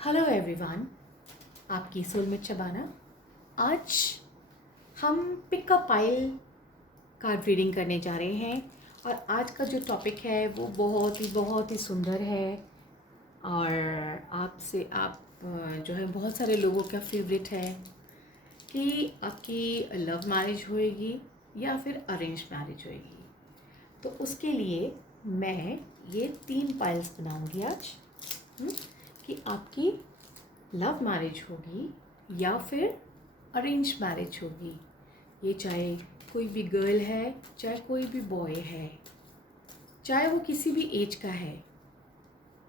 Hello everyone, आपकी soulmate Shabana. आज हम pick a pile card reading करने जा रहे हैं और आज का जो टॉपिक है वो बहुत ही सुंदर है और जो है बहुत सारे लोगों का फेवरेट है कि आपकी लव मैरिज होएगी या फिर अरेंज मैरिज होएगी। तो उसके लिए मैं ये 3 पाइल्स बनाऊंगी आज कि आपकी लव मैरिज होगी या फिर अरेंज मैरिज होगी। ये चाहे कोई भी गर्ल है, चाहे कोई भी बॉय है, चाहे वो किसी भी एज का है,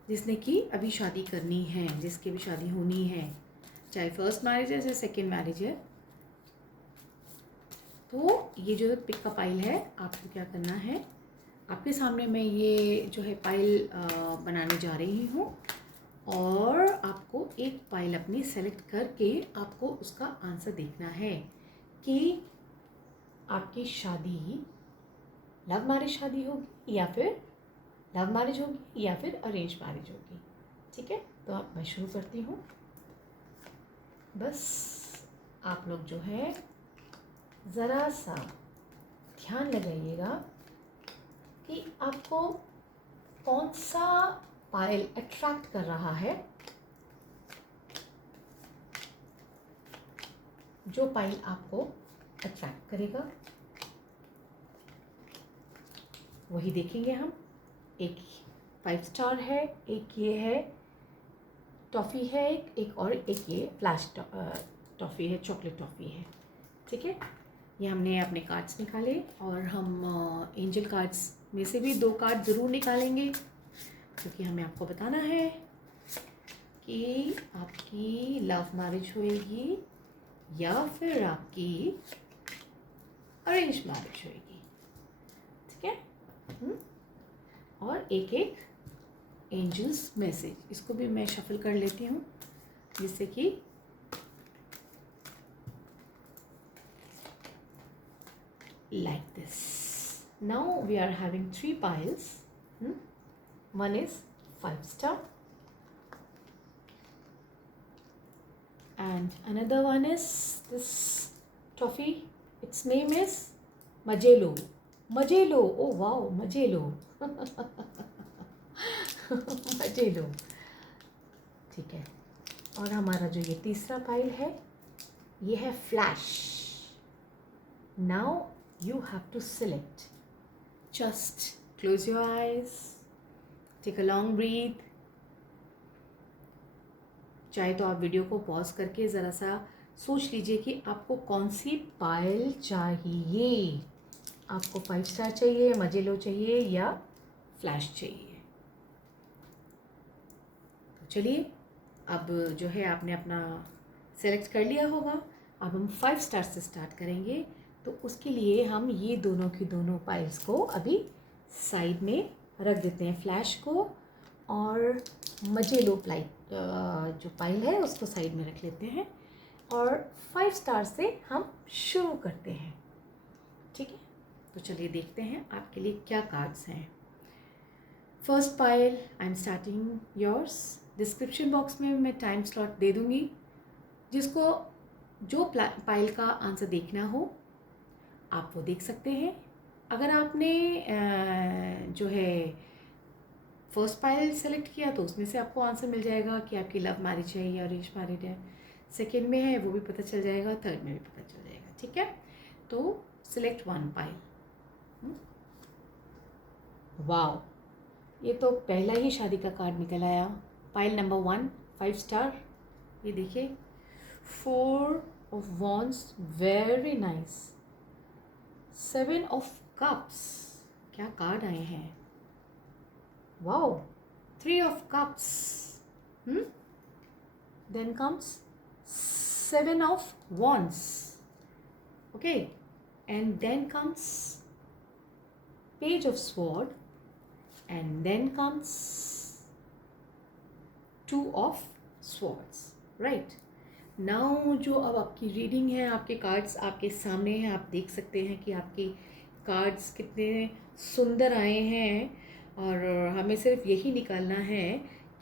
जिसने कि अभी शादी करनी है, जिसकी भी शादी होनी है, चाहे फर्स्ट मैरिज है चाहे सेकेंड मैरिज है। तो ये जो पिक का पाइल है, आपको क्या करना है, आपके सामने मैं ये जो है पाइल बनाने जा रही हूँ और आपको एक पाइल अपनी सेलेक्ट करके आपको उसका आंसर देखना है कि आपकी शादी लव मैरिज शादी होगी या फिर लव मैरिज होगी या फिर अरेंज मैरिज होगी। ठीक है, तो अब मैं शुरू करती हूँ। बस आप लोग जो है ज़रा सा ध्यान लगाइएगा कि आपको कौन सा पाइल अट्रैक्ट कर रहा है। जो पाइल आपको अट्रैक्ट करेगा वही देखेंगे हम। एक 5 स्टार है, एक ये है टॉफ़ी है, एक और एक ये फ्लैश टॉफ़ी है, चॉकलेट टॉफ़ी है। ठीक है, ये हमने अपने कार्ड्स निकाले और हम एंजल कार्ड्स में से भी 2 कार्ड ज़रूर निकालेंगे क्योंकि हमें आपको बताना है कि आपकी लव मैरिज होएगी या फिर आपकी अरेंज मैरिज होएगी। ठीक है, और एक एक एंजल्स मैसेज, इसको भी मैं शफल कर लेती हूँ जिससे कि like this. Now we are having 3 piles. One is 5 star and another one is this toffee. Its name is Majelo. Majelo. Oh wow, Majelo. Majelo. ठीक है, और हमारा जो ये तीसरा पाइल है ये है flash. Now you have to select. Just close your eyes, take a long breath. चाहे तो आप वीडियो को पॉज करके ज़रा सा सोच लीजिए कि आपको कौन सी पाइल चाहिए। आपको 5 स्टार चाहिए, मजेलो चाहिए या फ्लैश चाहिए। तो चलिए, अब जो है आपने अपना सेलेक्ट कर लिया होगा। अब हम 5 स्टार से स्टार्ट करेंगे। तो उसके लिए हम ये दोनों की दोनों पाइल्स को अभी साइड में रख देते हैं, फ्लैश को और मजेलो जो पाइल है उसको साइड में रख लेते हैं और 5 स्टार से हम शुरू करते हैं। ठीक है, तो चलिए देखते हैं आपके लिए क्या कार्ड्स हैं। First pile, I am starting yours. Description box में मैं टाइम स्लॉट दे दूँगी, जिसको जो पाइल का आंसर देखना हो आप वो देख सकते हैं। अगर आपने जो है फर्स्ट पाइल सेलेक्ट किया तो उसमें से आपको आंसर मिल जाएगा कि आपकी लव मैरिज है या अरेंज मैरिज है। सेकंड में है वो भी पता चल जाएगा, थर्ड में भी पता चल जाएगा। ठीक है, तो सिलेक्ट 1 पाइल। वाओ, ये तो पहला ही शादी का कार्ड निकल आया। Pile number 1, 5 star. ये देखिए, 4 of wands, very nice. 7 of cups, क्या कार्ड आए हैं। Wow, 3 of cups. Then comes 7 of wands. Okay, and then comes page of sword and then comes 2 of swords. Right now जो अब आपकी reading है, आपके कार्ड्स आपके सामने हैं, आप देख सकते हैं कि आपके कार्ड्स कितने सुंदर आए हैं और हमें सिर्फ यही निकालना है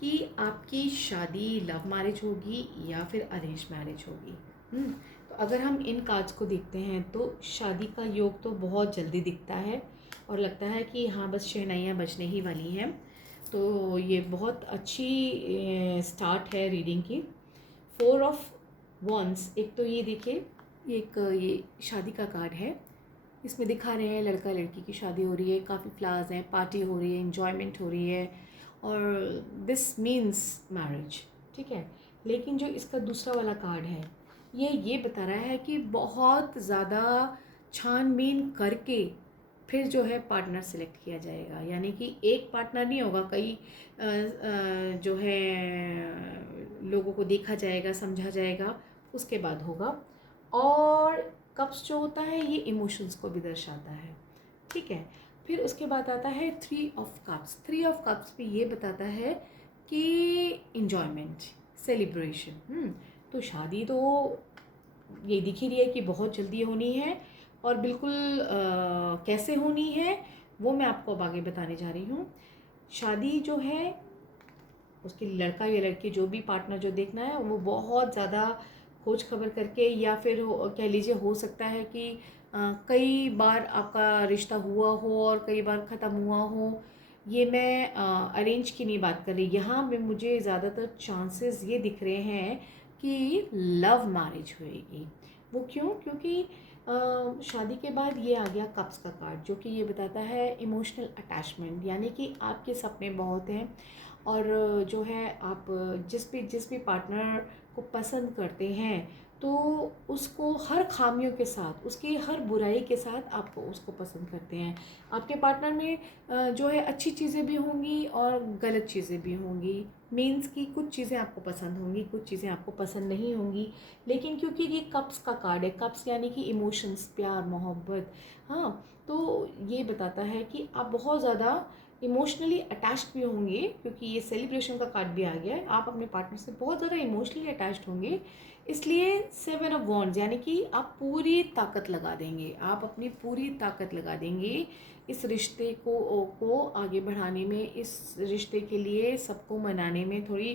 कि आपकी शादी लव मैरिज होगी या फिर अरेंज मैरिज होगी। तो अगर हम इन कार्ड्स को देखते हैं तो शादी का योग तो बहुत जल्दी दिखता है और लगता है कि हाँ बस शहनाइयाँ बजने ही वाली हैं। तो ये बहुत अच्छी स्टार्ट है रीडिंग की। 4 ऑफ वॉन्ड्स, एक तो ये देखिए, ये शादी का कार्ड है। इसमें दिखा रहे हैं लड़का लड़की की शादी हो रही है, काफ़ी फ्लावर्स हैं, पार्टी हो रही है, एंजॉयमेंट हो रही है और दिस मीन्स मैरिज, ठीक है। लेकिन जो इसका दूसरा वाला कार्ड है ये बता रहा है कि बहुत ज़्यादा छानबीन करके फिर जो है पार्टनर सेलेक्ट किया जाएगा। यानी कि एक पार्टनर नहीं होगा, कई जो है लोगों को देखा जाएगा, समझा जाएगा, उसके बाद होगा। और कप्स जो होता है ये इमोशंस को भी दर्शाता है, ठीक है। फिर उसके बाद आता है 3 ऑफ कप्स। 3 ऑफ कप्स भी ये बताता है कि इन्जॉयमेंट, सेलिब्रेशन। तो शादी तो ये दिख ही रही है कि बहुत जल्दी होनी है और बिल्कुल कैसे होनी है वो मैं आपको अब आगे बताने जा रही हूँ। शादी जो है उसके लड़का या लड़की जो भी पार्टनर जो देखना है वो बहुत ज़्यादा खोज खबर करके, या फिर कह लीजिए हो सकता है कि कई बार आपका रिश्ता हुआ हो और कई बार ख़त्म हुआ हो। ये मैं अरेंज की नहीं बात कर रही, यहाँ में मुझे ज़्यादातर चांसेस ये दिख रहे हैं कि लव मैरिज होएगी। वो क्यों? क्योंकि शादी के बाद ये आ गया कप्स का कार्ड, जो कि ये बताता है इमोशनल अटैचमेंट, यानी कि आपके सपने बहुत हैं और जो है आप जिस भी पार्टनर को पसंद करते हैं तो उसको हर खामियों के साथ, उसकी हर बुराई के साथ आप उसको पसंद करते हैं। आपके पार्टनर में जो है अच्छी चीज़ें भी होंगी और गलत चीज़ें भी होंगी। मीन्स कि कुछ चीज़ें आपको पसंद होंगी, कुछ चीज़ें आपको पसंद नहीं होंगी। लेकिन क्योंकि ये कप्स का कार्ड है, कप्स यानी कि इमोशंस, प्यार, मोहब्बत, हाँ, तो ये बताता है कि आप बहुत ज़्यादा इमोशनली अटैच्ड भी होंगे, क्योंकि ये सेलिब्रेशन का कार्ड भी आ गया है। आप अपने पार्टनर से बहुत ज़्यादा इमोशनली अटैच्ड होंगे, इसलिए 7 ऑफ वॉन्ड्स, यानी कि आप पूरी ताकत लगा देंगे, आप अपनी पूरी ताकत लगा देंगे इस रिश्ते को आगे बढ़ाने में, इस रिश्ते के लिए सबको मनाने में। थोड़ी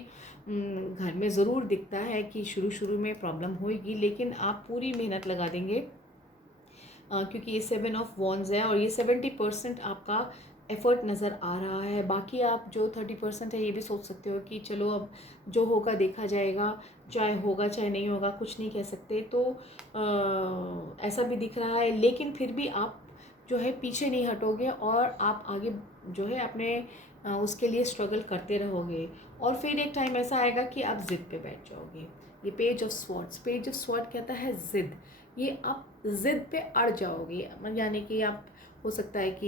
घर में ज़रूर दिखता है कि शुरू में प्रॉब्लम होगी, लेकिन आप पूरी मेहनत लगा देंगे क्योंकि ये 7 ऑफ वॉन्ड्स है और ये 70% आपका एफ़र्ट नज़र आ रहा है। बाकी आप जो 30% है ये भी सोच सकते हो कि चलो अब जो होगा देखा जाएगा, चाहे होगा चाहे नहीं होगा, कुछ नहीं कह सकते। तो ऐसा भी दिख रहा है, लेकिन फिर भी आप जो है पीछे नहीं हटोगे और आप आगे जो है अपने उसके लिए स्ट्रगल करते रहोगे। और फिर एक टाइम ऐसा आएगा कि आप ज़िद पे बैठ जाओगे। ये page of swords, page of sword कहता है ज़िद। ये आप ज़िद पे अड़ जाओगे, यानी कि आप हो सकता है कि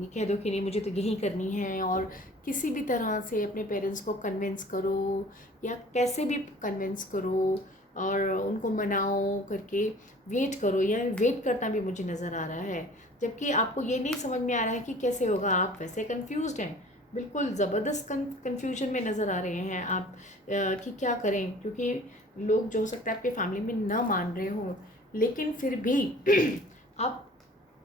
ये कह दो कि नहीं मुझे तो यही करनी है, और किसी भी तरह से अपने पेरेंट्स को कन्विंस करो या कैसे भी कन्विंस करो और उनको मनाओ करके वेट करो। या वेट करना भी मुझे नज़र आ रहा है, जबकि आपको ये नहीं समझ में आ रहा है कि कैसे होगा। आप वैसे कंफ्यूज्ड हैं, बिल्कुल ज़बरदस्त कन्फ्यूजन में नज़र आ रहे हैं आप कि क्या करें, क्योंकि लोग जो हो सकता है आपके फैमिली में ना मान रहे हों, लेकिन फिर भी आप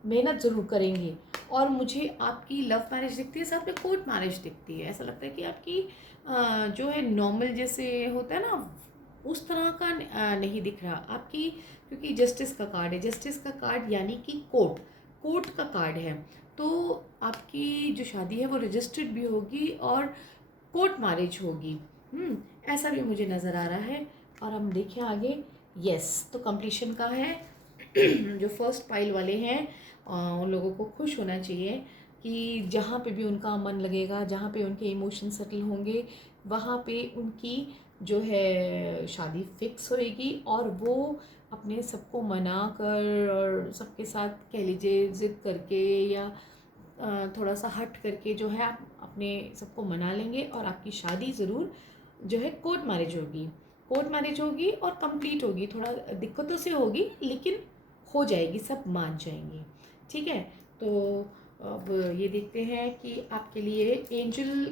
मेहनत ज़रूर करेंगे। और मुझे आपकी लव मैरिज दिखती है, साथ में कोर्ट मैरिज दिखती है। ऐसा लगता है कि आपकी जो है नॉर्मल जैसे होता है ना, उस तरह का नहीं दिख रहा आपकी, क्योंकि जस्टिस का कार्ड है। जस्टिस का कार्ड यानी कि कोर्ट का कार्ड है। तो आपकी जो शादी है वो रजिस्टर्ड भी होगी और कोर्ट मैरिज होगी। ऐसा भी मुझे नज़र आ रहा है। और हम देखें आगे, यस, तो कंप्लीशन का है। जो फर्स्ट पाइल वाले हैं उन लोगों को खुश होना चाहिए कि जहाँ पे भी उनका मन लगेगा, जहाँ पे उनके इमोशन सेटल होंगे, वहाँ पे उनकी जो है शादी फिक्स होएगी और वो अपने सबको मना कर और सबके साथ कह लीजिए ज़िद करके या थोड़ा सा हट करके जो है आप अपने सबको मना लेंगे और आपकी शादी ज़रूर जो है कोर्ट मैरिज होगी। कोर्ट मैरिज होगी और कंप्लीट होगी, थोड़ा दिक्कतों से होगी लेकिन हो जाएगी, सब मान जाएंगे, ठीक है। तो अब ये देखते हैं कि आपके लिए एंजल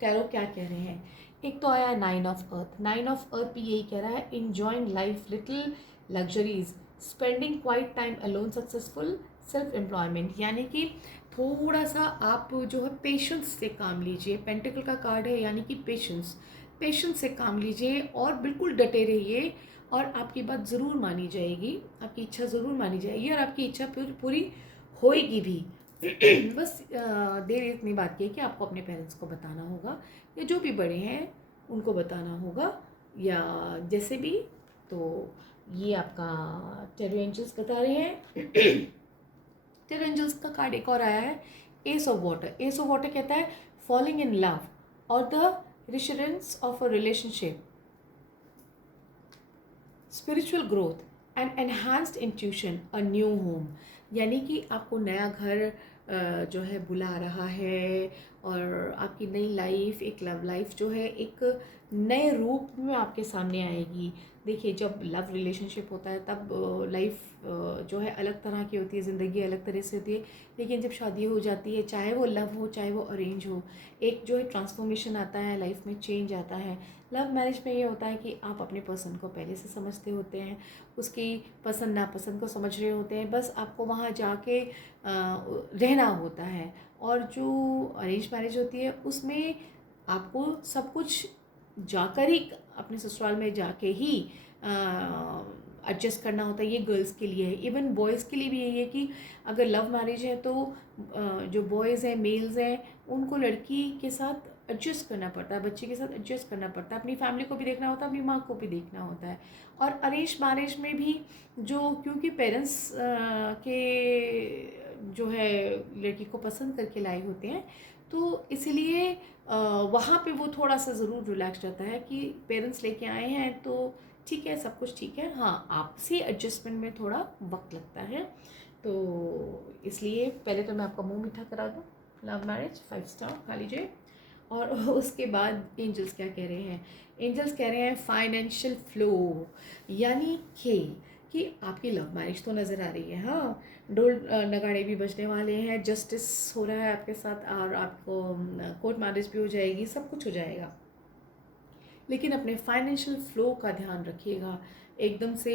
टैरो क्या कह रहे हैं। एक तो आया 9 ऑफ अर्थ। 9 ऑफ अर्थ भी यही कह रहा है, enjoying life, little luxuries, spending quiet time alone, successful self employment. यानी कि थोड़ा सा आप जो है पेशेंस से काम लीजिए। पेंटिकल का कार्ड है यानी कि पेशेंस, पेशेंस से काम लीजिए और बिल्कुल डटे रहिए और आपकी बात ज़रूर मानी जाएगी, आपकी इच्छा ज़रूर मानी जाएगी और आपकी इच्छा पूरी होएगी भी। बस देर इतनी बात की है कि आपको अपने पेरेंट्स को बताना होगा या जो भी बड़े हैं उनको बताना होगा या जैसे भी। तो ये आपका टेरो एंजल्स बता रहे हैं। टेरो एंजल्स का कार्ड एक और आया है, ace of water. Ace of water कहता है फॉलिंग इन लव और the reassurance of a relationship, spiritual growth and enhanced intuition, a new home. यानी कि आपको नया घर जो है बुला रहा है और आपकी नई लाइफ, एक लव लाइफ जो है एक नए रूप में आपके सामने आएगी। देखिए जब लव रिलेशनशिप होता है तब लाइफ जो है अलग तरह की होती है, ज़िंदगी अलग तरह से होती है। लेकिन जब शादी हो जाती है, चाहे वो लव हो चाहे वो अरेंज हो, एक जो है ट्रांसफॉर्मेशन आता है लाइफ में, चेंज आता है। लव मैरिज में ये होता है कि आप अपने पर्सन को पहले से समझते होते हैं, उसकी पसंद नापसंद को समझ रहे होते हैं, बस आपको वहाँ जाके रहना होता है। और जो अरेंज मैरिज होती है उसमें आपको सब कुछ जाकर ही, अपने ससुराल में जाके ही एडजस्ट करना होता है। ये गर्ल्स के लिए है, इवन बॉयज़ के लिए भी यही है कि अगर लव मैरिज है तो जो बॉयज़ हैं, मेल्स हैं, उनको लड़की के साथ एडजस्ट करना पड़ता है, बच्चे के साथ एडजस्ट करना पड़ता है, अपनी फैमिली को भी देखना होता है, अपनी माँ को भी देखना होता है। और अरेंज मैरिज में भी जो, क्योंकि पेरेंट्स के जो है लड़की को पसंद करके लाए होते हैं, तो इसलिए वहाँ पे वो थोड़ा सा ज़रूर रिलैक्स रहता है कि पेरेंट्स लेके आए हैं तो ठीक है, सब कुछ ठीक है। हाँ, आपसी एडजस्टमेंट में थोड़ा वक्त लगता है, तो इसलिए पहले तो मैं आपका मुंह मीठा करा दूँ। लव मैरिज 5 स्टार खा लीजिए। और उसके बाद एंजल्स क्या कह रहे हैं? एंजल्स कह रहे हैं फाइनेंशियल फ्लो, यानी कि आपकी लव मैरिज तो नज़र आ रही है, हाँ, ढोल नगाड़े भी बजने वाले हैं, जस्टिस हो रहा है आपके साथ और आपको कोर्ट मैरिज भी हो जाएगी, सब कुछ हो जाएगा। लेकिन अपने फाइनेंशियल फ्लो का ध्यान रखिएगा। एकदम से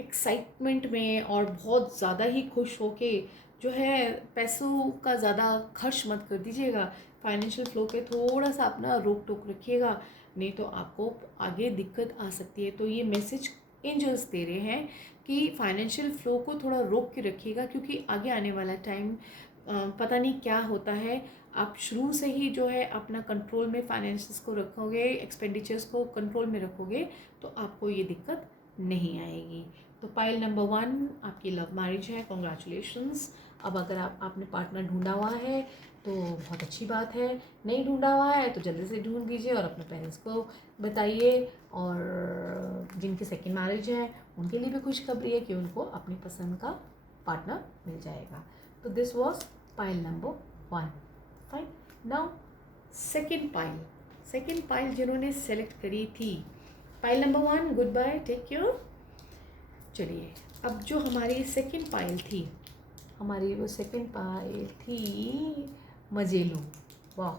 एक्साइटमेंट में और बहुत ज़्यादा ही खुश होके जो है पैसों का ज़्यादा खर्च मत कर दीजिएगा। फाइनेंशियल फ्लो पे थोड़ा सा अपना रोक टोक रखिएगा, नहीं तो आपको आगे दिक्कत आ सकती है। तो ये मैसेज एंजल्स दे रहे हैं कि फाइनेंशियल फ्लो को थोड़ा रोक के रखिएगा, क्योंकि आगे आने वाला टाइम पता नहीं क्या होता है। आप शुरू से ही जो है अपना कंट्रोल में फाइनेंसेस को रखोगे, एक्सपेंडिचर्स को कंट्रोल में रखोगे, तो आपको ये दिक्कत नहीं आएगी। तो पाइल नंबर 1 आपकी लव मैरिज है, कॉन्ग्रेचुलेशंस। अब अगर आपने पार्टनर ढूंढा हुआ है तो बहुत अच्छी बात है, नहीं ढूंढा हुआ है तो जल्दी से ढूंढ दीजिए और अपने पेरेंट्स को बताइए। और जिनकी सेकेंड मैरिज है उनके लिए भी खुशखबरी है कि उनको अपनी पसंद का पार्टनर मिल जाएगा। तो this was pile number 1। Fine. Now second pile जिन्होंने सेलेक्ट करी थी, pile number 1, good bye, take care. चलिए, अब जो हमारी सेकेंड पाइल थी, हमारी वो सेकेंड पाइल थी मजेलो। वाह,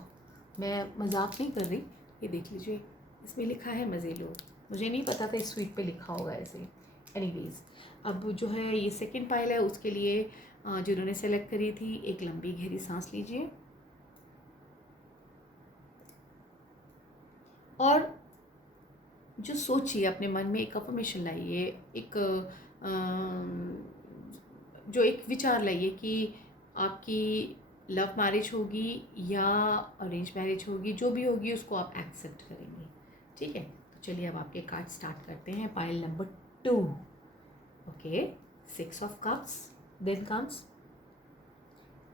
मैं मजाक नहीं कर रही, ये देख लीजिए, इसमें लिखा है मजेलो। मुझे नहीं पता था इस स्वीट पे लिखा होगा ऐसे। एनीवेज, अब जो है ये सेकेंड पाइल है, उसके लिए जिन्होंने सेलेक्ट करी थी, एक लंबी गहरी सांस लीजिए और जो सोचिए, अपने मन में एक अफर्मेशन लाइए, एक जो एक विचार लाइए कि आपकी लव मैरिज होगी या अरेंज मैरिज होगी, जो भी होगी उसको आप एक्सेप्ट करेंगे। ठीक है, तो चलिए अब आपके कार्ड स्टार्ट करते हैं। Pile number 2, okay, 6 of cups, then comes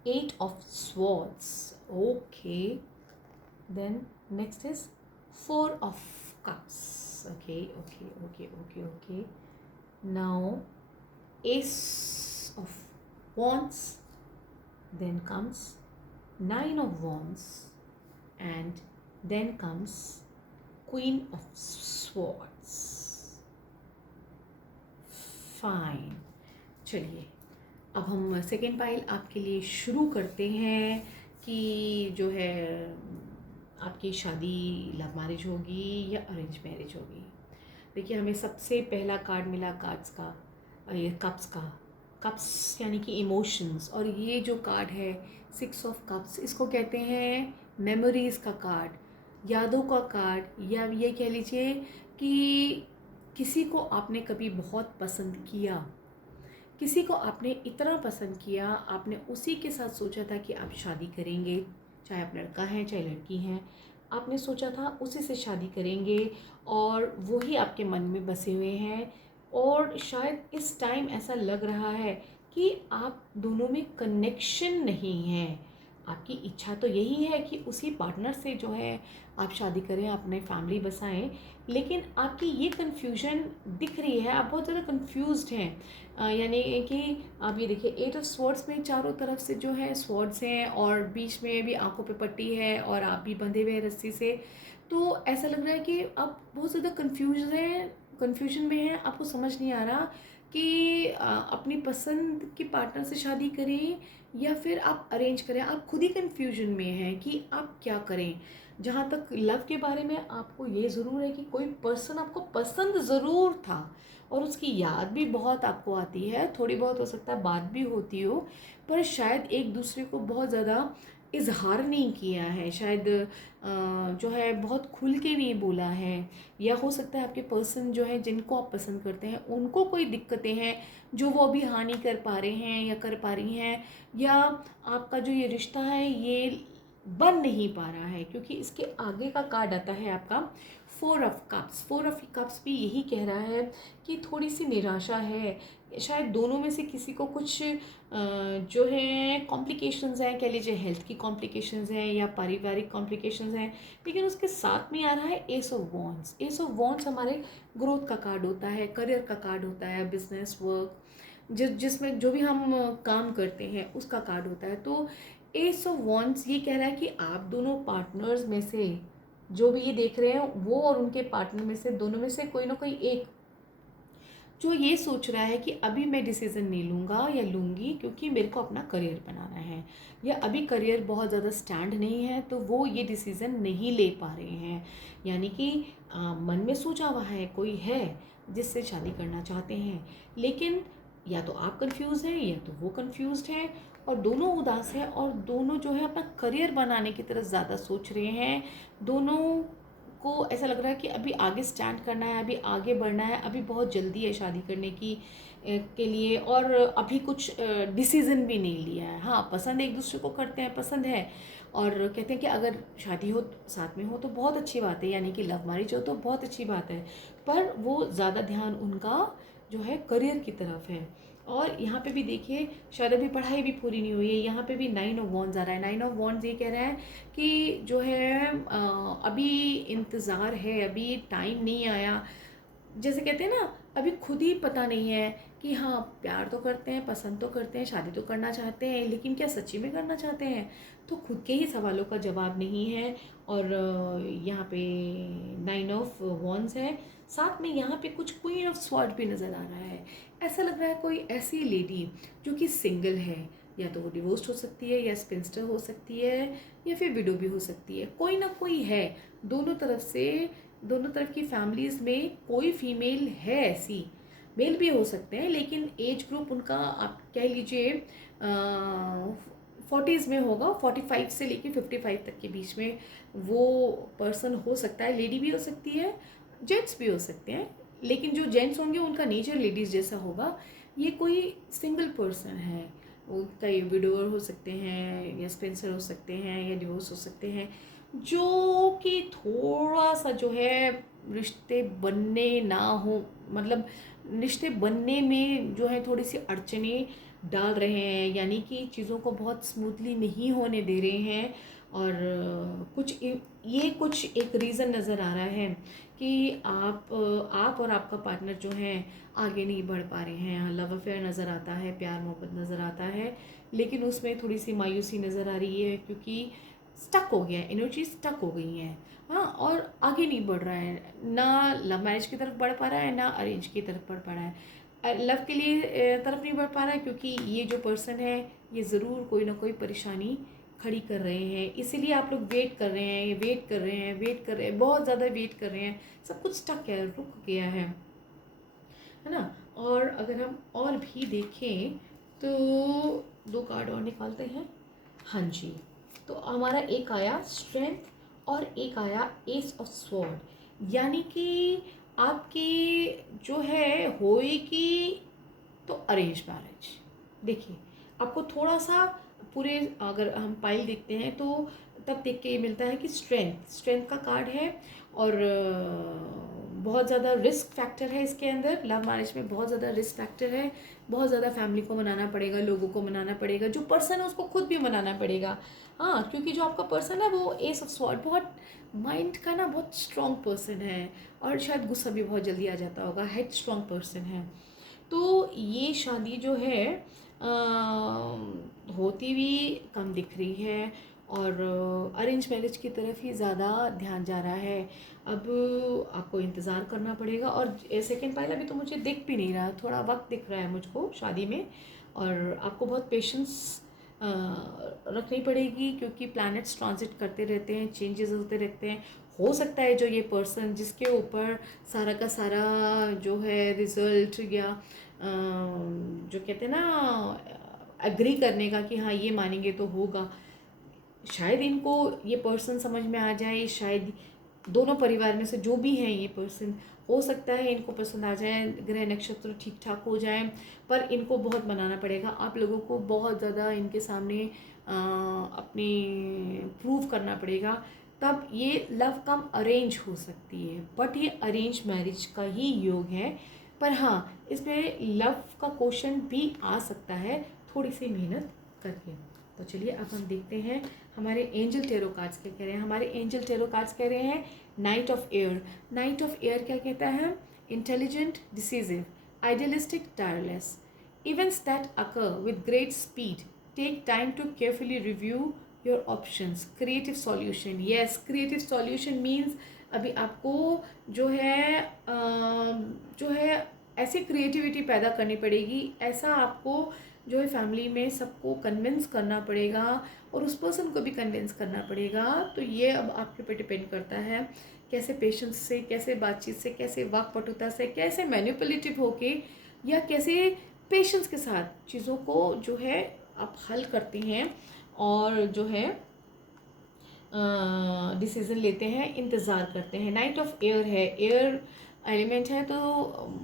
8 of swords, okay, then next is 4 of cups, okay. Now ace of wands, then comes 9 of wands, and then comes queen of swords. Fine. चलिए, अब हम second pile आपके लिए शुरू करते हैं कि जो है आपकी शादी लव मैरिज होगी या अरेंज मैरिज होगी। देखिए, हमें सबसे पहला कार्ड मिला कार्ड्स का, ये कप्स का। कप्स यानी कि इमोशंस, और ये जो कार्ड है 6 ऑफ कप्स, इसको कहते हैं मेमोरीज़ का कार्ड, यादों का कार्ड, या ये कह लीजिए कि किसी को आपने कभी बहुत पसंद किया, किसी को आपने इतना पसंद किया, आपने उसी के साथ सोचा था कि आप शादी करेंगे, चाहे आप लड़का हैं चाहे लड़की हैं, आपने सोचा था उसी से शादी करेंगे और वही आपके मन में बसे हुए हैं। और शायद इस टाइम ऐसा लग रहा है कि आप दोनों में कनेक्शन नहीं है। आपकी इच्छा तो यही है कि उसी पार्टनर से जो है आप शादी करें, अपने फैमिली बसाएं, लेकिन आपकी ये कन्फ्यूजन दिख रही है, आप बहुत ज़्यादा कन्फ्यूज्ड हैं। यानी कि आप ये देखिए 8 ऑफ स्वॉर्ड्स में चारों तरफ से जो है स्वॉर्ड्स हैं और बीच में भी आंखों पे पट्टी है और आप भी बंधे हुए हैं रस्सी से। तो ऐसा लग रहा है कि आप बहुत ज़्यादा कन्फ्यूजन में हैं, आपको समझ नहीं आ रहा कि अपनी पसंद के पार्टनर से शादी करें या फिर आप अरेंज करें। आप खुद ही कन्फ्यूजन में हैं कि आप क्या करें। जहाँ तक लव के बारे में आपको ये ज़रूर है कि कोई पर्सन आपको पसंद ज़रूर था और उसकी याद भी बहुत आपको आती है, थोड़ी बहुत हो सकता है बात भी होती हो, पर शायद एक दूसरे को बहुत ज़्यादा इजहार नहीं किया है, शायद जो है बहुत खुल के नहीं बोला है, या हो सकता है आपके पर्सन जो है जिनको आप पसंद करते हैं उनको कोई दिक्कतें हैं जो वो अभी हाँ नहीं कर पा रहे हैं या कर पा रही हैं, या आपका जो ये रिश्ता है ये बन नहीं पा रहा है। क्योंकि इसके आगे का कार्ड आता है आपका 4 ऑफ कप्स। 4 ऑफ कप्स भी यही कह रहा है कि थोड़ी सी निराशा है, शायद दोनों में से किसी को कुछ जो है कॉम्प्लिकेशंस हैं, कह लीजिए हेल्थ की कॉम्प्लिकेशंस हैं या पारिवारिक कॉम्प्लिकेशंस हैं, लेकिन उसके साथ में आ रहा है ace of wands. S of wands हमारे ग्रोथ का कार्ड होता है, करियर का कार्ड होता है, बिजनेस वर्क जिसमें जो भी हम काम करते हैं उसका कार्ड होता है। तो एस ऑफ वॉन्ड्स ये कह रहा है कि आप दोनों पार्टनर्स में से जो भी ये देख रहे हैं वो और उनके पार्टनर में से दोनों में से कोई ना कोई एक जो ये सोच रहा है कि अभी मैं डिसीज़न नहीं लूँगा या लूँगी क्योंकि मेरे को अपना करियर बनाना है, या अभी करियर बहुत ज़्यादा स्टैंड नहीं है तो वो ये डिसीज़न नहीं ले पा रहे हैं। यानी कि मन में सोचा हुआ है कोई है जिससे शादी करना चाहते हैं, लेकिन या तो आप कंफ्यूज हैं या तो वो कंफ्यूज्ड हैं, और दोनों उदास हैं और दोनों जो है अपना करियर बनाने की तरफ ज़्यादा सोच रहे हैं। दोनों को ऐसा लग रहा है कि अभी आगे स्टैंड करना है, अभी आगे बढ़ना है, अभी बहुत जल्दी है शादी करने की के लिए, और अभी कुछ डिसीज़न भी नहीं लिया है। हाँ, पसंद एक दूसरे को करते हैं, पसंद है, और कहते हैं कि अगर शादी हो साथ में हो तो बहुत अच्छी बात है, यानी कि लव मैरिज हो तो बहुत अच्छी बात है, पर वो ज़्यादा ध्यान उनका जो है करियर की तरफ है। और यहाँ पे भी देखिए शायद अभी पढ़ाई भी पूरी नहीं हुई है, यहाँ पे भी 9 ऑफ वॉन्ड्स आ रहा है। 9 ऑफ वॉन्ड्स ये कह रहा है कि जो है अभी इंतज़ार है, अभी टाइम नहीं आया। जैसे कहते हैं ना, अभी खुद ही पता नहीं है कि हाँ प्यार तो करते हैं, पसंद तो करते हैं, शादी तो करना चाहते हैं, लेकिन क्या सच्ची में करना चाहते हैं। तो खुद के ही सवालों का जवाब नहीं है। और यहाँ पे 9 ऑफ वॉन्ड्स है, साथ में यहाँ पे कुछ क्वीन ऑफ स्वॉर्ड भी नज़र आ रहा है। ऐसा लग रहा है कोई ऐसी लेडी जो कि सिंगल है, या तो वो डिवोर्स्ड हो सकती है, या स्पिंस्टर हो सकती है, या फिर विडो भी हो सकती है, कोई ना कोई है। दोनों तरफ से, दोनों तरफ की फैमिलीज़ में कोई फीमेल है ऐसी, मेल भी हो सकते हैं, लेकिन एज ग्रुप उनका आप कह लीजिए 40s में होगा, 45 से लेके 55 तक के बीच में वो पर्सन हो सकता है। लेडी भी हो सकती है, जेंट्स भी हो सकते हैं, लेकिन जो जेंट्स होंगे उनका नेचर लेडीज़ जैसा होगा। ये कोई सिंगल पर्सन है, वो कई विडोअर हो सकते हैं, या स्पेंसर हो सकते हैं, या डिवोर्स हो सकते हैं, जो कि थोड़ा सा जो है रिश्ते बनने ना हो, मतलब रिश्ते बनने में जो है थोड़ी सी अड़चने डाल रहे हैं, यानी कि चीज़ों को बहुत स्मूथली नहीं होने दे रहे हैं। और ये कुछ एक रीज़न नज़र आ रहा है कि आप और आपका पार्टनर जो है आगे नहीं बढ़ पा रहे हैं। लव अफेयर नज़र आता है, प्यार मोहब्बत नज़र आता है, लेकिन उसमें थोड़ी सी मायूसी नज़र आ रही है क्योंकि स्टक हो गया है, एनर्जी स्टक हो गई है। हाँ, और आगे नहीं बढ़ रहा है, ना लव मैरिज की तरफ बढ़ पा रहा है, ना अरेंज की तरफ बढ़ पा रहा है। लव के लिए तरफ नहीं बढ़ पा रहा है क्योंकि ये जो पर्सन है ये ज़रूर कोई ना कोई परेशानी खड़ी कर रहे हैं, इसीलिए आप लोग वेट कर रहे हैं, वेट कर रहे हैं, वेट कर रहे हैं, बहुत ज़्यादा वेट कर रहे हैं, सब कुछ स्टक है, रुक गया है ना। और अगर हम और भी देखें तो 2 कार्ड और निकालते हैं। हाँ जी, तो हमारा एक आया स्ट्रेंथ और एक आया एस ऑफ स्वॉर्ड, यानी कि आपकी जो है होएगी तो अरेंज मैरिज। देखिए, आपको थोड़ा सा पूरे अगर हम पाइल देखते हैं तो तब देख के ये मिलता है कि स्ट्रेंथ का कार्ड है, और बहुत ज़्यादा रिस्क फैक्टर है इसके अंदर। लव मैरिज में बहुत ज़्यादा रिस्क फैक्टर है, बहुत ज़्यादा फैमिली को मनाना पड़ेगा, लोगों को मनाना पड़ेगा, जो पर्सन है उसको खुद भी मनाना पड़ेगा। हाँ, क्योंकि जो आपका पर्सन है वो एस ऑफ स्वॉर्ड बहुत माइंड का ना बहुत स्ट्रॉन्ग पर्सन है, और शायद गुस्सा भी बहुत जल्दी आ जाता होगा, हेड स्ट्रॉन्ग पर्सन है। तो ये शादी जो है होती भी कम दिख रही है, और अरेंज मैरिज की तरफ ही ज़्यादा ध्यान जा रहा है। अब आपको इंतज़ार करना पड़ेगा, और सेकेंड पाइल अभी तो मुझे दिख भी नहीं रहा, थोड़ा वक्त दिख रहा है मुझको शादी में, और आपको बहुत पेशेंस रखनी पड़ेगी, क्योंकि प्लैनेट्स ट्रांजिट करते रहते हैं, चेंजेस होते रहते हैं। हो सकता है जो ये पर्सन जिसके ऊपर सारा का सारा जो है रिजल्ट या जो कहते हैं ना एग्री करने का कि हाँ ये मानेंगे तो होगा, शायद इनको ये पर्सन समझ में आ जाए, शायद दोनों परिवार में से जो भी हैं ये पर्सन, हो सकता है इनको पसंद आ जाए, ग्रह नक्षत्र ठीक ठाक हो जाए, पर इनको बहुत मनाना पड़ेगा। आप लोगों को बहुत ज़्यादा इनके सामने अपनी प्रूव करना पड़ेगा, तब ये लव कम अरेंज हो सकती है। बट ये अरेंज मैरिज का ही योग है, पर हाँ इसमें लव का क्वेश्चन भी आ सकता है थोड़ी सी मेहनत करके। तो चलिए अब हम देखते हैं हमारे एंजल टेरो कार्ड्स क्या कह रहे हैं। हमारे एंजल टेरो कार्ड्स कह रहे हैं knight of air. Knight of air क्या कहता है? Intelligent, decisive, idealistic, tireless, events that occur with great speed, take time to carefully review your options, creative solution. Yes, creative solution means अभी आपको जो है ऐसी क्रिएटिविटी पैदा करनी पड़ेगी, ऐसा आपको जो है फैमिली में सबको कन्विंस करना पड़ेगा, और उस पर्सन को भी कन्विंस करना पड़ेगा। तो ये अब आपके ऊपर डिपेंड करता है कैसे पेशेंस से, कैसे बातचीत से, कैसे वाकपटुता से, कैसे मैनिपुलेटिव होके, या कैसे पेशेंस के साथ चीज़ों को जो है आप हल करती हैं, और जो है डिसीज़न लेते हैं, इंतज़ार करते हैं। नाइट ऑफ एयर है, एयर एलिमेंट है, तो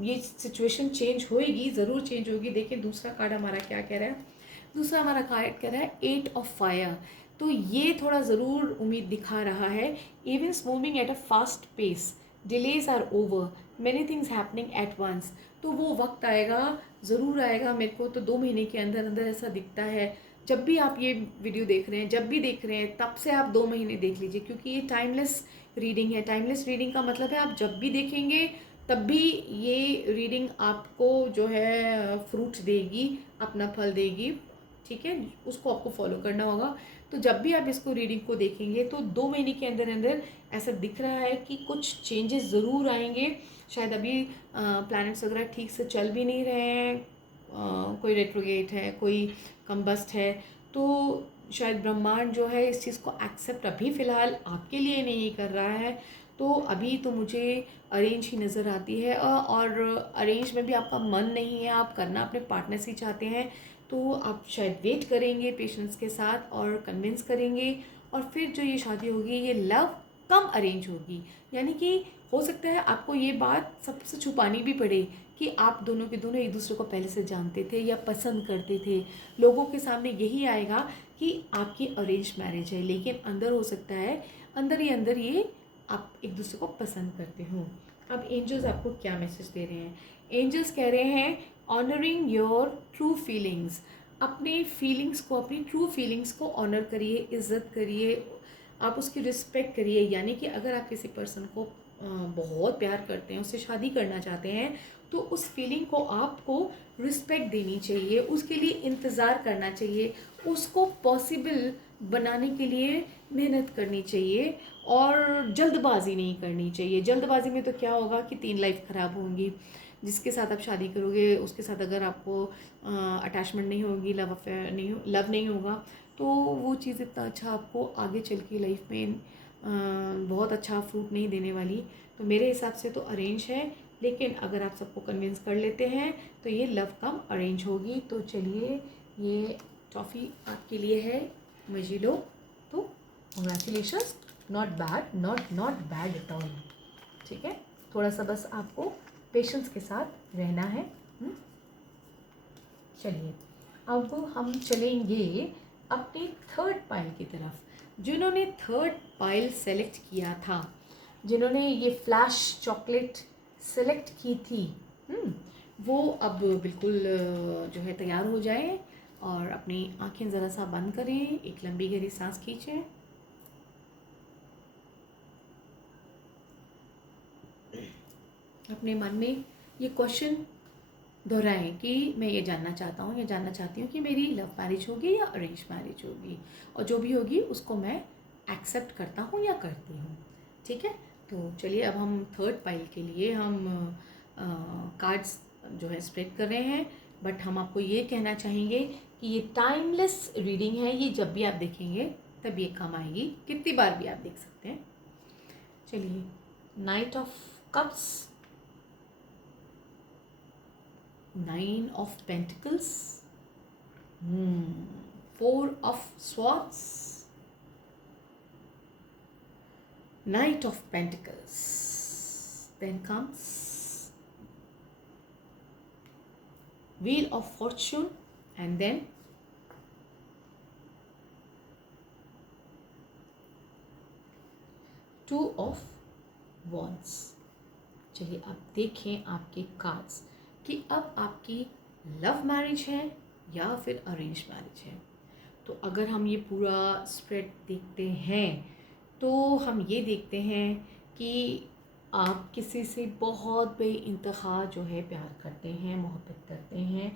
ये सिचुएशन चेंज होएगी, ज़रूर चेंज होगी। देखिए दूसरा कार्ड हमारा क्या कह रहा है। दूसरा हमारा कार्ड कह रहा है 8 ऑफ फायर। तो ये थोड़ा ज़रूर उम्मीद दिखा रहा है। Events moving at a fast pace, delays are over, many things happening at once. तो वो वक्त आएगा, ज़रूर आएगा। मेरे को तो 2 महीने के अंदर अंदर ऐसा दिखता है। जब भी आप ये वीडियो देख रहे हैं, जब भी देख रहे हैं, तब से आप 2 महीने देख लीजिए, क्योंकि ये टाइमलेस रीडिंग है। टाइमलेस रीडिंग का मतलब है आप जब भी देखेंगे तब भी ये रीडिंग आपको जो है फ्रूट देगी, अपना फल देगी, ठीक है। उसको आपको फॉलो करना होगा। तो जब भी आप इसको रीडिंग को देखेंगे तो 2 महीने के अंदर अंदर ऐसा दिख रहा है कि कुछ चेंजेस ज़रूर आएंगे। शायद अभी प्लैनेट्स वगैरह ठीक से चल भी नहीं रहे हैं, कोई रेट्रोगेट है, कोई कम्बस्ट है, तो शायद ब्रह्मांड जो है इस चीज़ को एक्सेप्ट अभी फ़िलहाल आपके लिए नहीं कर रहा है। तो अभी तो मुझे अरेंज ही नज़र आती है, और अरेंज में भी आपका मन नहीं है, आप करना अपने पार्टनर से ही चाहते हैं, तो आप शायद वेट करेंगे पेशेंस के साथ और कन्विंस करेंगे, और फिर जो ये शादी होगी ये लव कम अरेंज होगी। यानी कि हो सकता है आपको ये बात सबसे छुपानी भी पड़े कि आप दोनों के दोनों एक दूसरे को पहले से जानते थे या पसंद करते थे। लोगों के सामने यही आएगा कि आपकी अरेंज मैरिज है, लेकिन अंदर हो सकता है अंदर ही अंदर ये आप एक दूसरे को पसंद करते हो। अब एंजल्स आपको क्या मैसेज दे रहे हैं? एंजल्स कह रहे हैं ऑनरिंग योर ट्रू फीलिंग्स। अपने फीलिंग्स को, अपनी ट्रू फीलिंग्स को ऑनर करिए, इज़्ज़त करिए, आप उसकी रिस्पेक्ट करिए। यानी कि अगर आप किसी पर्सन को बहुत प्यार करते हैं, उससे शादी करना चाहते हैं, तो उस फीलिंग को आपको रिस्पेक्ट देनी चाहिए, उसके लिए इंतज़ार करना चाहिए, उसको पॉसिबल बनाने के लिए मेहनत करनी चाहिए, और जल्दबाजी नहीं करनी चाहिए। जल्दबाजी में तो क्या होगा कि 3 लाइफ ख़राब होंगी। जिसके साथ आप शादी करोगे उसके साथ अगर आपको अटैचमेंट नहीं होगी, लव अफेयर नहीं हो, लव नहीं होगा, तो वो चीज़ इतना अच्छा आपको आगे चल के लाइफ में बहुत अच्छा फ्रूट नहीं देने वाली। तो मेरे हिसाब से तो अरेंज है, लेकिन अगर आप सबको कन्विंस कर लेते हैं तो ये लव कम अरेंज होगी। तो चलिए, ये टॉफ़ी आपके लिए है, मजे लो। तो congratulations, not bad, not bad at all. ठीक है, थोड़ा सा बस आपको पेशेंस के साथ रहना है। चलिए, अब हम चलेंगे अपने थर्ड पाइल की तरफ। जिन्होंने थर्ड पाइल सेलेक्ट किया था, जिन्होंने ये फ्लैश चॉकलेट सेलेक्ट की थी, वो अब बिल्कुल जो है तैयार हो जाए और अपनी आंखें ज़रा सा बंद करें, एक लंबी गहरी सांस खींचें। अपने मन में ये क्वेश्चन दोहराएं कि मैं ये जानना चाहता हूँ या जानना चाहती हूँ कि मेरी लव मैरिज होगी या अरेंज मैरिज होगी, और जो भी होगी उसको मैं एक्सेप्ट करता हूँ या करती हूँ। ठीक है, तो चलिए अब हम थर्ड पाइल के लिए हम कार्ड्स जो है स्प्रेड कर रहे हैं। बट हम आपको ये कहना चाहेंगे कि ये टाइमलेस रीडिंग है, ये जब भी आप देखेंगे तब ये काम आएगी, कितनी बार भी आप देख सकते हैं। चलिए, night of cups, Nine of Pentacles, Four of Swords, Knight of Pentacles, then comes Wheel of Fortune, and then Two of Wands। चलिए अब देखें आपके कार्ड्स कि अब आपकी लव मैरिज है या फिर अरेंज मैरिज है। तो अगर हम ये पूरा स्प्रेड देखते हैं तो हम ये देखते हैं कि आप किसी से बहुत बेइंतहा जो है प्यार करते हैं, मोहब्बत करते हैं।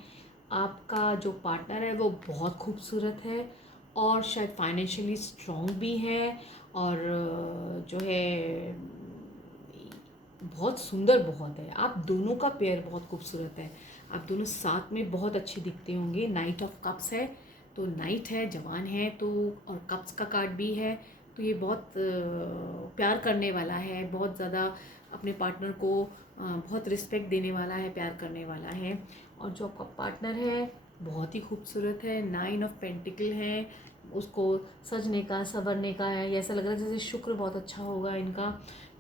आपका जो पार्टनर है वो बहुत खूबसूरत है और शायद फाइनेंशियली स्ट्रॉन्ग भी है, और जो है बहुत सुंदर बहुत है। आप दोनों का पेयर बहुत खूबसूरत है, आप दोनों साथ में बहुत अच्छे दिखते होंगे। नाइट ऑफ कप्स है, तो नाइट है, जवान है, तो और कप्स का कार्ड भी है, तो ये बहुत प्यार करने वाला है, बहुत ज़्यादा अपने पार्टनर को बहुत रिस्पेक्ट देने वाला है, प्यार करने वाला है। और जो आपका पार्टनर है बहुत ही खूबसूरत है, 9 ऑफ पेंटिकल है, उसको सजने का संवरने का है, ऐसा लग रहा है जैसे शुक्र बहुत अच्छा होगा इनका।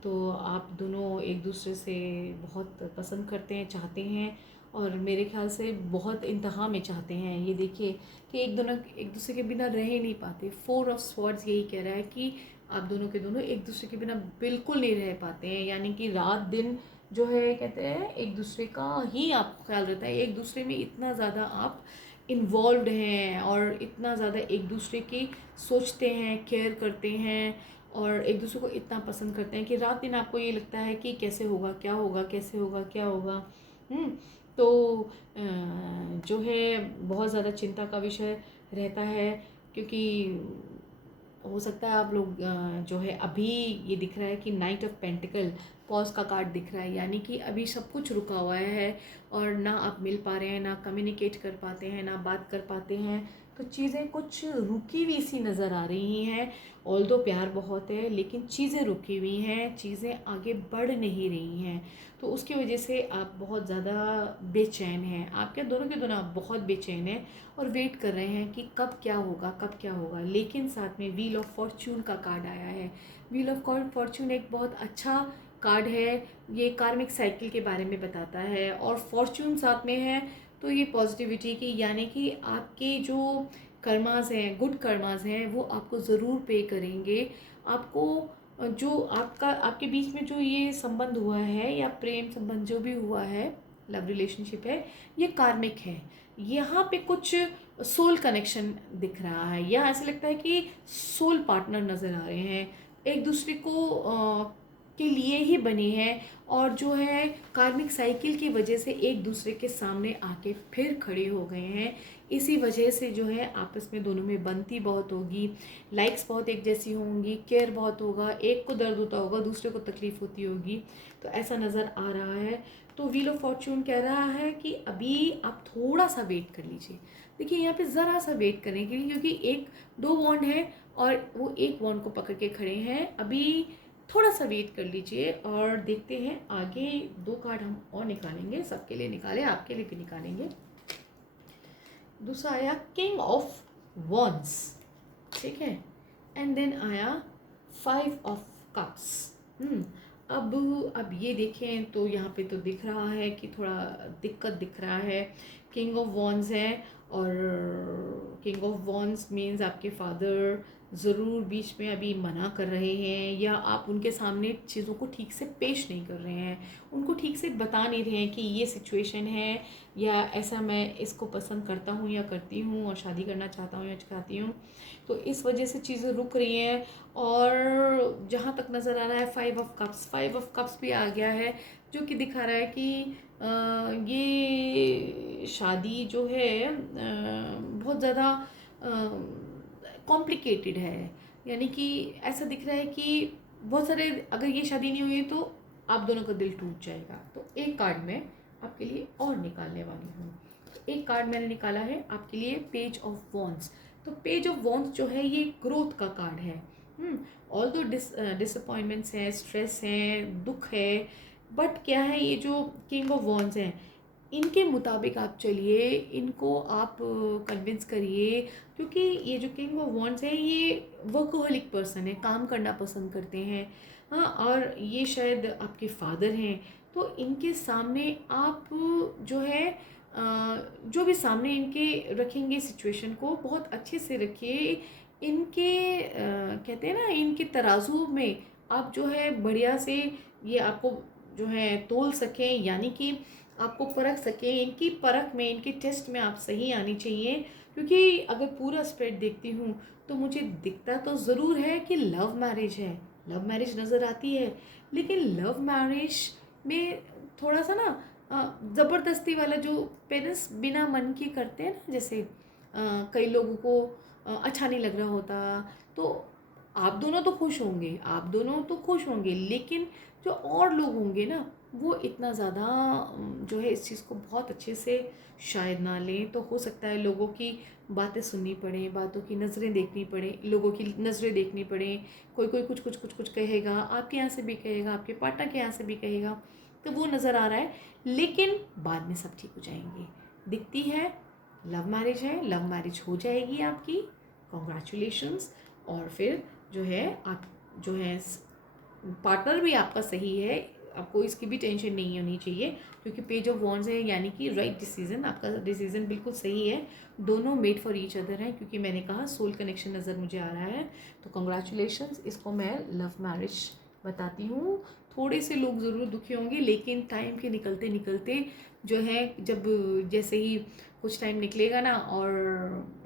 तो आप दोनों एक दूसरे से बहुत पसंद करते हैं, चाहते हैं, और मेरे ख्याल से बहुत इंतहा में चाहते हैं। ये देखिए कि एक दूसरे के बिना रह ही नहीं पाते। 4 ऑफ स्वॉर्ड्स यही कह रहा है कि आप दोनों के दोनों एक दूसरे के बिना बिल्कुल नहीं रह पाते हैं, यानी कि रात दिन जो है कहते हैं एक दूसरे का ही आपको ख्याल रहता है, एक दूसरे में इतना ज़्यादा आप इन्वॉल्व्ड हैं और इतना ज़्यादा एक दूसरे की सोचते हैं, केयर करते हैं और एक दूसरे को इतना पसंद करते हैं कि रात दिन आपको ये लगता है कि कैसे होगा, क्या होगा, कैसे होगा, क्या होगा। तो जो है बहुत ज़्यादा चिंता का विषय रहता है, क्योंकि हो सकता है आप लोग जो है अभी ये दिख रहा है कि नाइट ऑफ पेंटिकल पॉज का कार्ड दिख रहा है, यानी कि अभी सब कुछ रुका हुआ है और ना आप मिल पा रहे हैं, ना कम्युनिकेट कर पाते हैं, ना बात कर पाते हैं। तो चीज़ें कुछ रुकी हुई सी नज़र आ रही हैं। ऑल्दो प्यार बहुत है लेकिन चीज़ें रुकी हुई हैं, चीज़ें आगे बढ़ नहीं रही हैं। तो उसकी वजह से आप बहुत ज़्यादा बेचैन हैं, आपके दोनों के दोनों आप बहुत बेचैन हैं और वेट कर रहे हैं कि कब क्या होगा, कब क्या होगा। लेकिन साथ में व्हील ऑफ फॉर्च्यून का कार्ड आया है। व्हील ऑफ फॉर्च्यून एक बहुत अच्छा कार्ड है, ये कार्मिक साइकिल के बारे में बताता है, और फॉर्च्यून साथ में है तो ये पॉजिटिविटी की, यानी कि आपके जो कर्मास हैं, गुड कर्मास हैं, वो आपको ज़रूर पे करेंगे। आपको जो आपके बीच में जो ये संबंध हुआ है या प्रेम संबंध जो भी हुआ है, लव रिलेशनशिप है, ये कार्मिक है। यहाँ पे कुछ सोल कनेक्शन दिख रहा है, या ऐसा लगता है कि सोल पार्टनर नज़र आ रहे हैं, एक दूसरे को के लिए ही बने हैं, और जो है कार्मिक साइकिल की वजह से एक दूसरे के सामने आके फिर खड़े हो गए हैं। इसी वजह से जो है आपस में दोनों में बनती बहुत होगी, लाइक्स बहुत एक जैसी होंगी, केयर बहुत होगा, एक को दर्द होता होगा, दूसरे को तकलीफ़ होती होगी, तो ऐसा नज़र आ रहा है। तो व्हील ऑफ फॉर्च्यून कह रहा है कि अभी आप थोड़ा सा वेट कर लीजिए। देखिए यहाँ पे ज़रा सा वेट करने के लिए, क्योंकि 1-2 वॉन्ड है और वो एक वॉन्ड को पकड़ के खड़े हैं। अभी थोड़ा सा वेट कर लीजिए और देखते हैं आगे। 2 कार्ड हम और निकालेंगे, सबके लिए निकाले, आपके लिए भी निकालेंगे। दूसरा आया किंग ऑफ वॉन्स, ठीक है, एंड देन आया 5 ऑफ कप्स। अब ये देखें तो यहाँ पे तो दिख रहा है कि थोड़ा दिक्कत दिख रहा है। किंग ऑफ वॉन्स है और किंग ऑफ वॉन्स मीन्स आपके फादर ज़रूर बीच में अभी मना कर रहे हैं, या आप उनके सामने चीज़ों को ठीक से पेश नहीं कर रहे हैं, उनको ठीक से बता नहीं रहे हैं कि ये सिचुएशन है, या ऐसा मैं इसको पसंद करता हूँ या करती हूँ और शादी करना चाहता हूँ या चाहती हूँ। तो इस वजह से चीज़ें रुक रही हैं। और जहाँ तक नज़र आ रहा है 5 ऑफ कप्स भी आ गया है, जो कि दिखा रहा है कि ये शादी जो है बहुत ज़्यादा कॉम्प्लिकेटेड है। यानी कि ऐसा दिख रहा है कि बहुत सारे, अगर ये शादी नहीं हुई तो आप दोनों का दिल टूट जाएगा। तो एक कार्ड मैं आपके लिए और निकालने वाली हूँ। तो एक कार्ड मैंने निकाला है आपके लिए, पेज ऑफ वॉन्ड्स। तो पेज ऑफ वॉन्ड्स जो है ये ग्रोथ का कार्ड है। ऑल दो डिसअपॉइंटमेंट्स हैं, स्ट्रेस हैं, दुख है, बट क्या है, ये जो किंग ऑफ वॉन्ड्स हैं इनके मुताबिक आप चलिए, इनको आप कन्विंस करिए, क्योंकि ये जो किंग ऑफ वॉन्ड्स है ये वर्कोहलिक पर्सन है, काम करना पसंद करते हैं। हाँ, और ये शायद आपके फादर हैं। तो इनके सामने आप जो है जो भी सामने इनके रखेंगे सिचुएशन को बहुत अच्छे से रखिए। इनके कहते हैं ना, इनके तराजू में आप जो है बढ़िया से ये आपको जो है तोल सकें, यानी कि आपको परख सकें। इनकी परख में, इनके टेस्ट में आप सही आनी चाहिए। क्योंकि अगर पूरा स्प्रेड देखती हूँ तो मुझे दिखता तो ज़रूर है कि लव मैरिज है, लव मैरिज नज़र आती है, लेकिन लव मैरिज में थोड़ा सा ना ज़बरदस्ती वाला जो पेरेंट्स बिना मन के करते हैं ना, जैसे कई लोगों को अच्छा नहीं लग रहा होता, तो आप दोनों तो खुश होंगे, आप दोनों तो खुश होंगे, लेकिन जो और लोग होंगे ना वो इतना ज़्यादा जो है इस चीज़ को बहुत अच्छे से शायद ना लें। तो हो सकता है लोगों की बातें सुननी पड़े, बातों की नज़रें देखनी पड़े, लोगों की नज़रें देखनी पड़े। कोई कोई कुछ कुछ कुछ कुछ कहेगा, आपके यहाँ से भी कहेगा, आपके पार्टनर के यहाँ से भी कहेगा, तो वो नज़र आ रहा है। लेकिन बाद में सब ठीक हो जाएंगे। दिखती है लव मैरिज है, लव मैरिज हो जाएगी आपकी, कॉन्ग्रेचुलेशंस। और फिर जो है आप जो है पार्टनर भी आपका सही है, आपको इसकी भी टेंशन नहीं होनी चाहिए, क्योंकि पेज ऑफ वॉन्ड्स है, यानी कि राइट डिसीजन, आपका डिसीजन बिल्कुल सही है। दोनों मेड फॉर ईच अदर हैं, क्योंकि मैंने कहा सोल कनेक्शन नज़र मुझे आ रहा है। तो कॉन्ग्रेचुलेशंस, इसको मैं लव मैरिज बताती हूँ। थोड़े से लोग ज़रूर दुखी होंगे, लेकिन टाइम के निकलते निकलते जो है, जब जैसे ही कुछ टाइम निकलेगा ना और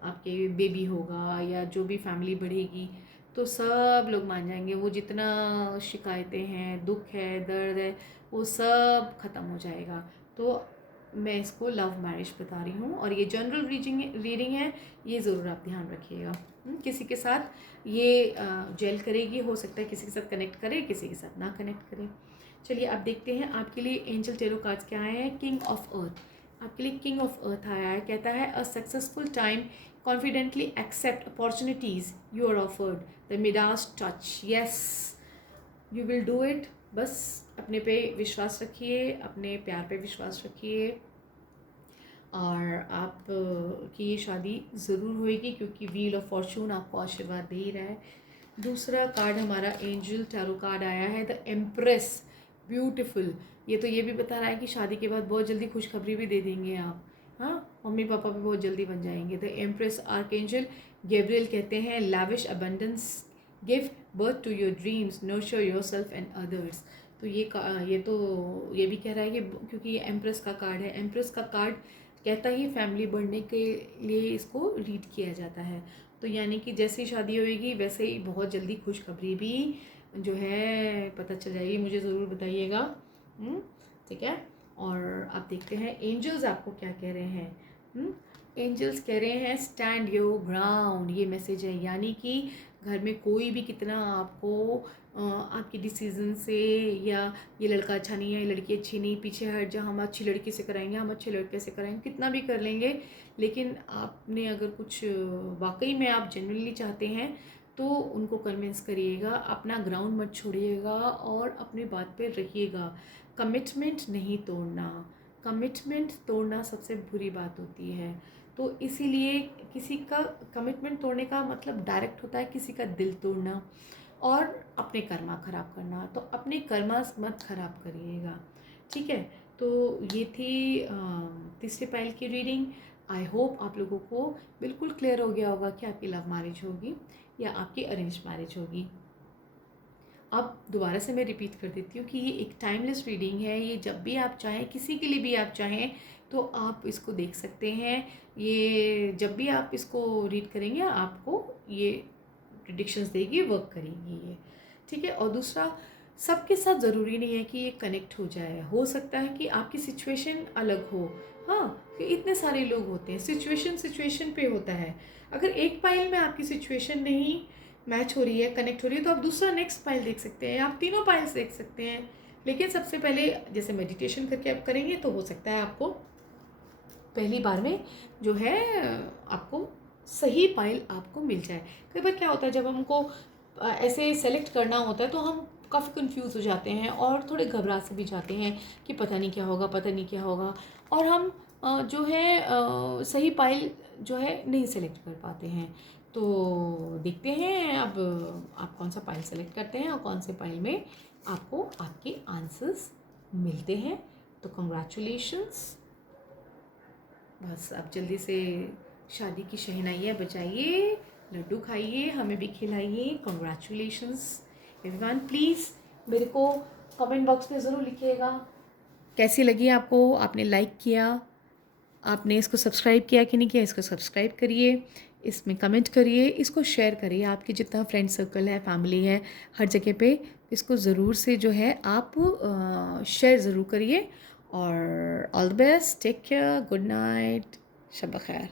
आपके बेबी होगा या जो भी फैमिली बढ़ेगी, तो सब लोग मान जाएंगे। वो जितना शिकायतें हैं, दुख है, दर्द है, वो सब ख़त्म हो जाएगा। तो मैं इसको लव मैरिज बता रही हूँ। और ये जनरल रीडिंग है, ये ज़रूर आप ध्यान रखिएगा। किसी के साथ ये जेल करेगी, हो सकता है किसी के साथ कनेक्ट करे, किसी के साथ ना कनेक्ट करे। चलिए आप देखते हैं आपके लिए एंजल टेरो कार्ड्स क्या आए हैं। किंग ऑफ अर्थ, आपके लिए किंग ऑफ अर्थ आया है। कहता है a successful time, confidently accept opportunities you are offered, the Midas touch, yes you will do it। बस अपने पे विश्वास रखिए, अपने प्यार पे विश्वास रखिए, और आप की ये शादी ज़रूर होएगी, क्योंकि व्हील ऑफ फॉर्चून आपको आशीर्वाद दे ही रहा है। दूसरा कार्ड हमारा एंजल टैरो कार्ड आया है, द एम्प्रेस, ब्यूटीफुल। ये तो ये भी बता रहा है कि शादी के बाद बहुत जल्दी खुशखबरी भी दे देंगे आप। हाँ, मम्मी पापा भी बहुत जल्दी बन जाएंगे। द एम्प्रेस आर्कएंजल गैब्रियल कहते हैं lavish abundance, give birth to your dreams, nurture yourself and others. तो ये भी कह रहा है कि क्योंकि ये एम्प्रेस का कार्ड है, एम्प्रेस का कार्ड कहता ही फैमिली बढ़ने के लिए इसको रीड किया जाता है। तो यानी कि जैसे ही शादी होएगी वैसे ही बहुत जल्दी खुशखबरी भी जो है पता चल जाएगी। मुझे ज़रूर बताइएगा, ठीक है। और आप देखते हैं एंजल्स आपको क्या कह रहे हैं। एंजल्स कह रहे हैं स्टैंड योर ग्राउंड, ये मैसेज है। यानी कि घर में कोई भी कितना आपको आपके डिसीजन से, या ये लड़का अच्छा नहीं है, ये लड़की अच्छी नहीं, पीछे हट जा, हम अच्छी लड़की से कराएंगे, हम अच्छे लड़के से कराएंगे, कितना भी कर लेंगे, लेकिन आपने अगर कुछ वाकई में आप जेन्युइनली चाहते हैं तो उनको कन्विंस करिएगा, अपना ग्राउंड मत छोड़िएगा और अपनी बात पे रहिएगा। कमिटमेंट नहीं तोड़ना, कमिटमेंट तोड़ना सबसे बुरी बात होती है। तो इसीलिए किसी का कमिटमेंट तोड़ने का मतलब डायरेक्ट होता है किसी का दिल तोड़ना और अपने कर्मा ख़राब करना। तो अपने कर्मा मत ख़राब करिएगा, ठीक है। तो ये थी तीसरे पाइल की रीडिंग। आई होप आप लोगों को बिल्कुल क्लियर हो गया होगा कि आपकी लव मैरिज होगी या आपकी अरेंज मैरिज होगी। अब दोबारा से मैं रिपीट कर देती हूँ कि ये एक टाइमलेस रीडिंग है। ये जब भी आप चाहें, किसी के लिए भी आप चाहें तो आप इसको देख सकते हैं। ये जब भी आप इसको रीड करेंगे आपको ये प्रिडिक्शंस देगी, वर्क करेगी ये, ठीक है। और दूसरा, सबके साथ ज़रूरी नहीं है कि ये कनेक्ट हो जाए। हो सकता है कि आपकी सिचुएशन अलग हो, हाँ, कि इतने सारे लोग होते हैं, सिचुएशन पे होता है। अगर एक पाइल में आपकी सिचुएशन नहीं मैच हो रही है, कनेक्ट हो रही है, तो आप दूसरा नेक्स्ट पाइल देख सकते हैं, आप तीनों पाइल्स देख सकते हैं। लेकिन सबसे पहले जैसे मेडिटेशन करके आप करेंगे तो हो सकता है आपको पहली बार में जो है आपको सही पाइल आपको मिल जाए। कई बार क्या होता है जब हमको ऐसे सेलेक्ट करना होता है तो हम काफ़ी कंफ्यूज हो जाते हैं और थोड़े घबरा से भी जाते हैं कि पता नहीं क्या होगा, पता नहीं क्या होगा, और हम जो है सही पाइल जो है नहीं सेलेक्ट कर पाते हैं। तो देखते हैं अब आप कौन सा पाइल सेलेक्ट करते हैं और कौन से पाइल में आपको आपके आंसर्स मिलते हैं। तो कंग्रेचुलेशंस। बस अब जल्दी से शादी की शहनाइयाँ बजाइए, लड्डू खाइए, हमें भी खिलाइए। Congratulations everyone. प्लीज़ मेरे को कमेंट बॉक्स में ज़रूर लिखिएगा कैसी लगी आपको, आपने लाइक किया, आपने इसको सब्सक्राइब किया कि नहीं किया। इसको सब्सक्राइब करिए, इसमें कमेंट करिए, इसको शेयर करिए। आपकी जितना फ्रेंड सर्कल है, फैमिली है, हर जगह पे इसको ज़रूर से जो है आप शेयर ज़रूर करिए। और all the best, take care, good night, शब खैर।